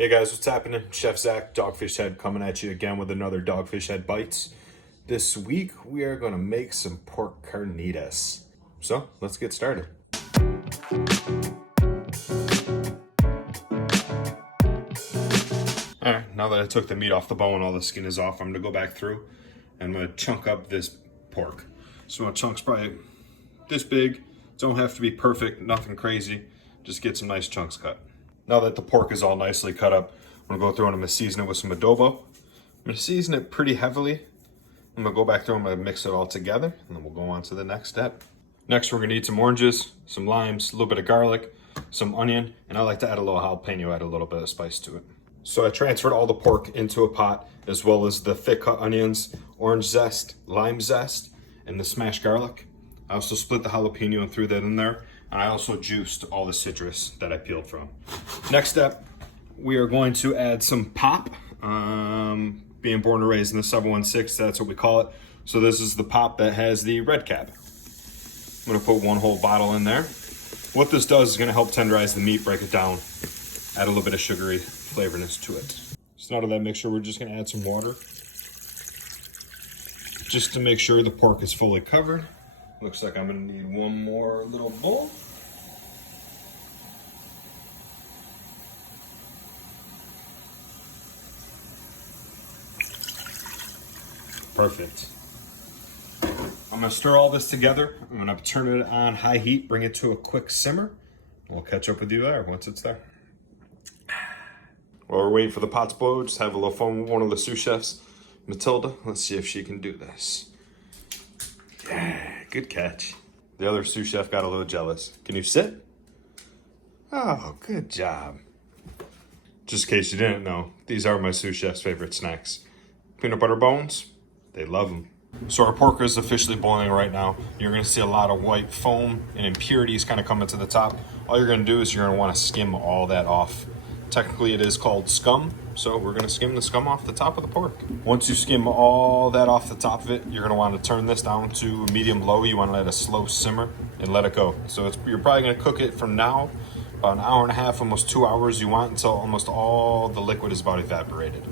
Hey guys, what's happening? Chef Zach, Dogfish Head, coming at you again with another Dogfish Head Bites. This week we are going to make some pork carnitas. So let's get started. Alright, now that I took the meat off the bone, all the skin is off, I'm going to go back through and I'm going to chunk up this pork. So my chunk's probably this big. Don't have to be perfect, nothing crazy. Just get some nice chunks cut. Now that the pork is all nicely cut up, I'm gonna go through and I'm gonna season it with some adobo. I'm gonna season it pretty heavily. I'm gonna go back through and I'm gonna mix it all together, and then we'll go on to the next step. Next, we're gonna need some oranges, some limes, a little bit of garlic, some onion, and I like to add a little jalapeno, add a little bit of spice to it. So I transferred all the pork into a pot, as well as the thick cut onions, orange zest, lime zest, and the smashed garlic. I also split the jalapeno and threw that in there. And I also juiced all the citrus that I peeled from. Next step, we are going to add some pop. Being born and raised in the 716, that's what we call it. So this is the pop that has the red cap. I'm gonna put one whole bottle in there. What this does is gonna help tenderize the meat, break it down, add a little bit of sugary flavorness to it. So now to that mixture, we're just gonna add some water. Just to make sure the pork is fully covered. Looks like I'm gonna need one more little bowl. Perfect. I'm gonna stir all this together. I'm gonna turn it on high heat, bring it to a quick simmer. We'll catch up with you there once it's there. While we're waiting for the pot to boil, just have a little fun with one of the sous chefs, Matilda. Let's see if she can do this. Yeah, good catch. The other sous chef got a little jealous. Can you sit? Oh, good job. Just in case you didn't know, these are my sous chef's favorite snacks. Peanut butter bones, they love them. So our pork is officially boiling right now. You're gonna see a lot of white foam and impurities kind of coming to the top. All you're gonna do is you're gonna wanna skim all that off. Technically it is called scum, so we're gonna skim the scum off the top of the pork. Once you skim all that off the top of it, you're gonna wanna turn this down to medium low. You wanna let a slow simmer and let it go. So you're probably gonna cook it from now, about an hour and a half, almost 2 hours you want, until almost all the liquid is about evaporated,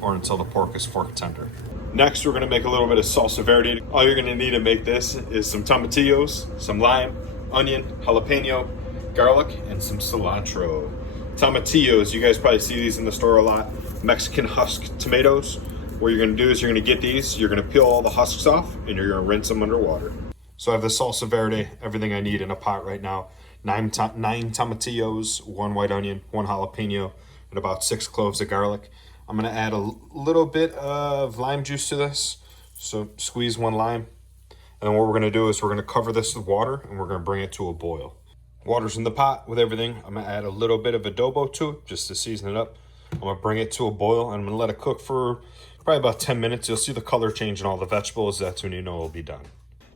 or until the pork is fork tender. Next, we're gonna make a little bit of salsa verde. All you're gonna need to make this is some tomatillos, some lime, onion, jalapeno, garlic, and some cilantro. Tomatillos, you guys probably see these in the store a lot. Mexican husk tomatoes. What you're gonna do is you're gonna get these, you're gonna peel all the husks off, and you're gonna rinse them under water. So I have the salsa verde, everything I need in a pot right now. 9 tomatillos, 1 white onion, 1 jalapeno, and about 6 cloves of garlic. I'm gonna add a little bit of lime juice to this. So squeeze 1 lime. And then what we're gonna do is we're gonna cover this with water and we're gonna bring it to a boil. Water's in the pot with everything. I'm gonna add a little bit of adobo to it just to season it up. I'm gonna bring it to a boil and I'm gonna let it cook for probably about 10 minutes. You'll see the color change in all the vegetables. That's when you know it'll be done.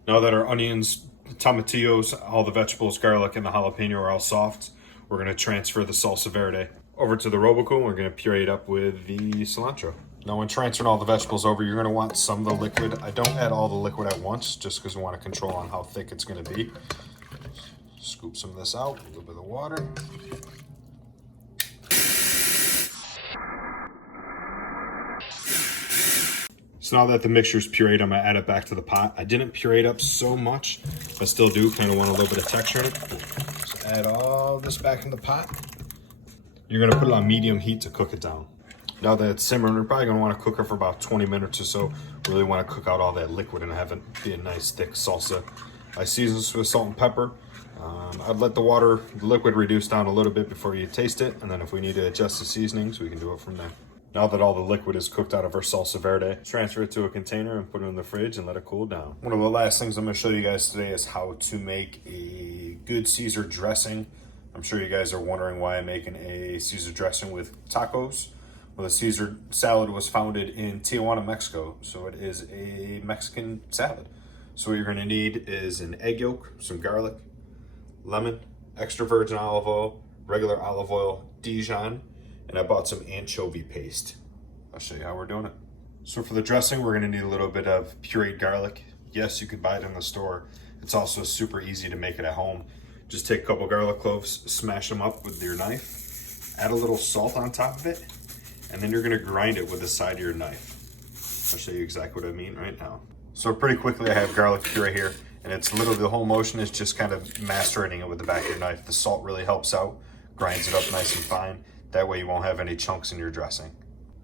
Now that our onions, tomatillos, all the vegetables, garlic, and the jalapeno are all soft, we're gonna transfer the salsa verde over to the Robocool. We're gonna puree it up with the cilantro. Now when transferring all the vegetables over, you're gonna want some of the liquid. I don't add all the liquid at once just because we want to control on how thick it's gonna be. Scoop some of this out, a little bit of water. So now that the mixture's pureed, I'm gonna add it back to the pot. I didn't puree it up so much, but still do kind of want a little bit of texture in it. So add all this back in the pot. You're gonna put it on medium heat to cook it down. Now that it's simmering, you're probably gonna wanna cook it for about 20 minutes or so. Really wanna cook out all that liquid and have it be a nice thick salsa. I season this with salt and pepper. I'd let the liquid reduce down a little bit before you taste it, and then if we need to adjust the seasonings, we can do it from there. Now that all the liquid is cooked out of our salsa verde, transfer it to a container and put it in the fridge and let it cool down. One of the last things I'm gonna show you guys today is how to make a good Caesar dressing. I'm sure you guys are wondering why I'm making a Caesar dressing with tacos. Well, the Caesar salad was founded in Tijuana, Mexico, so it is a Mexican salad. So what you're gonna need is an egg yolk, some garlic, lemon, extra virgin olive oil, regular olive oil, Dijon, and I bought some anchovy paste. I'll show you how we're doing it. So for the dressing, we're gonna need a little bit of pureed garlic. Yes, you could buy it in the store. It's also super easy to make it at home. Just take a couple garlic cloves, smash them up with your knife, Add a little salt on top of it, and then you're gonna grind it with the side of your knife. I'll show you exactly what I mean right now. So pretty quickly I have garlic puree here, and it's literally the whole motion is just kind of macerating it with the back of your knife. The salt really helps out, grinds it up nice and fine. That way you won't have any chunks in your dressing.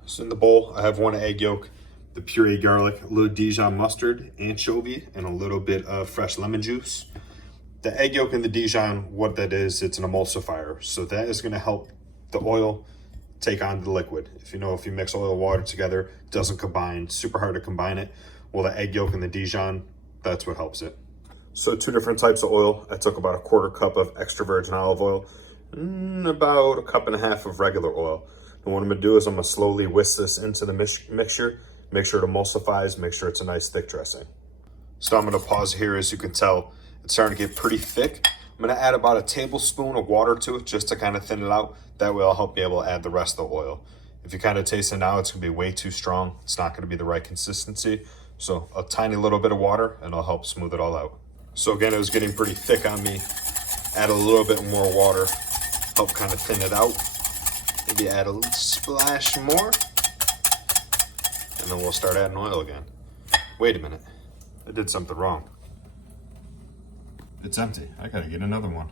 So in the bowl, I have 1 egg yolk, the pureed garlic, a little Dijon mustard, anchovy, and a little bit of fresh lemon juice. The egg yolk and the Dijon, what that is, it's an emulsifier. So that is gonna help the oil take on the liquid. If you mix oil and water together, it doesn't combine, super hard to combine it. Well, the egg yolk and the Dijon, that's what helps it. So 2 different types of oil. I took about a 1/4 cup of extra virgin olive oil, and about 1.5 cups of regular oil. And what I'm gonna do is I'm gonna slowly whisk this into the mixture, make sure it emulsifies, make sure it's a nice thick dressing. So I'm gonna pause here. As you can tell, it's starting to get pretty thick. I'm gonna add about 1 tablespoon of water to it just to kind of thin it out. That way I'll help be able to add the rest of the oil. If you kind of taste it now, it's gonna be way too strong. It's not gonna be the right consistency. So a tiny little bit of water and it'll help smooth it all out. So again, it was getting pretty thick on me. Add a little bit more water, help kind of thin it out. Maybe add a little splash more. And then we'll start adding oil again. Wait a minute, I did something wrong. It's empty, I gotta get another one.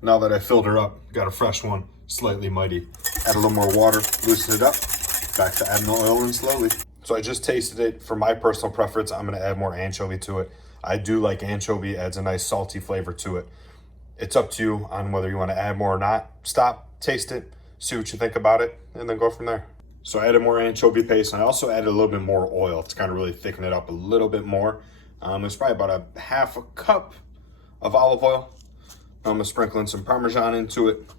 Now that I filled her up, got a fresh one, slightly mighty. Add a little more water, loosen it up. Back to adding the oil in slowly. So I just tasted it. For my personal preference, I'm gonna add more anchovy to it. I do like anchovy, adds a nice salty flavor to it. It's up to you on whether you wanna add more or not. Stop, taste it, see what you think about it, and then go from there. So I added more anchovy paste, and I also added a little bit more oil to kind of really thicken it up a little bit more. It's probably about 1/2 cup of olive oil. I'm gonna sprinkle in some Parmesan into it.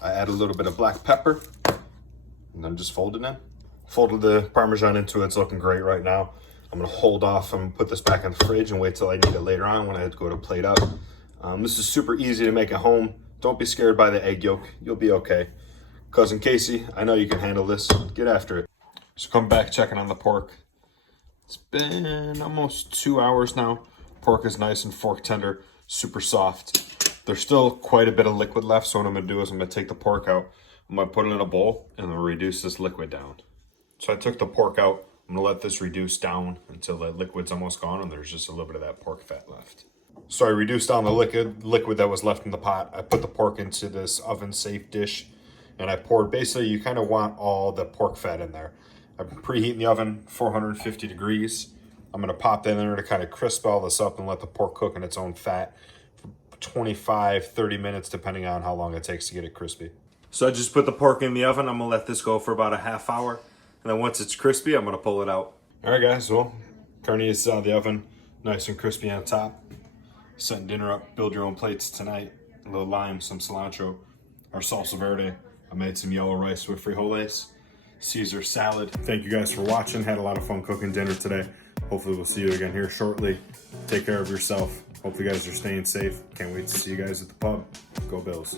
I add a little bit of black pepper, and then just fold it in. Folded the Parmesan into it, it's looking great right now. I'm gonna hold off and put this back in the fridge and wait till I need it later on when I go to plate up. This is super easy to make at home. Don't be scared by the egg yolk, you'll be okay. Cousin Casey, I know you can handle this, get after it. So come back checking on the pork. It's been almost 2 hours now. Pork is nice and fork tender, super soft. There's still quite a bit of liquid left, so what I'm gonna do is I'm gonna take the pork out, I'm gonna put it in a bowl, and I'm gonna reduce this liquid down. So I took the pork out, I'm gonna let this reduce down until the liquid's almost gone and there's just a little bit of that pork fat left. So I reduced down the liquid that was left in the pot. I put the pork into this oven-safe dish, and I poured, basically you kind of want all the pork fat in there. I'm preheating the oven 450 degrees. I'm gonna pop that in there to kind of crisp all this up and let the pork cook in its own fat for 25, 30 minutes, depending on how long it takes to get it crispy. So I just put the pork in the oven. I'm gonna let this go for about 1/2 hour. And then once it's crispy, I'm gonna pull it out. All right guys, well, Carnitas is out of the oven, nice and crispy on top. Setting dinner up, build your own plates tonight. A little lime, some cilantro, our salsa verde. I made some yellow rice with frijoles, Caesar salad. Thank you guys for watching. Had a lot of fun cooking dinner today. Hopefully we'll see you again here shortly. Take care of yourself. Hopefully you guys are staying safe. Can't wait to see you guys at the pub. Go Bills.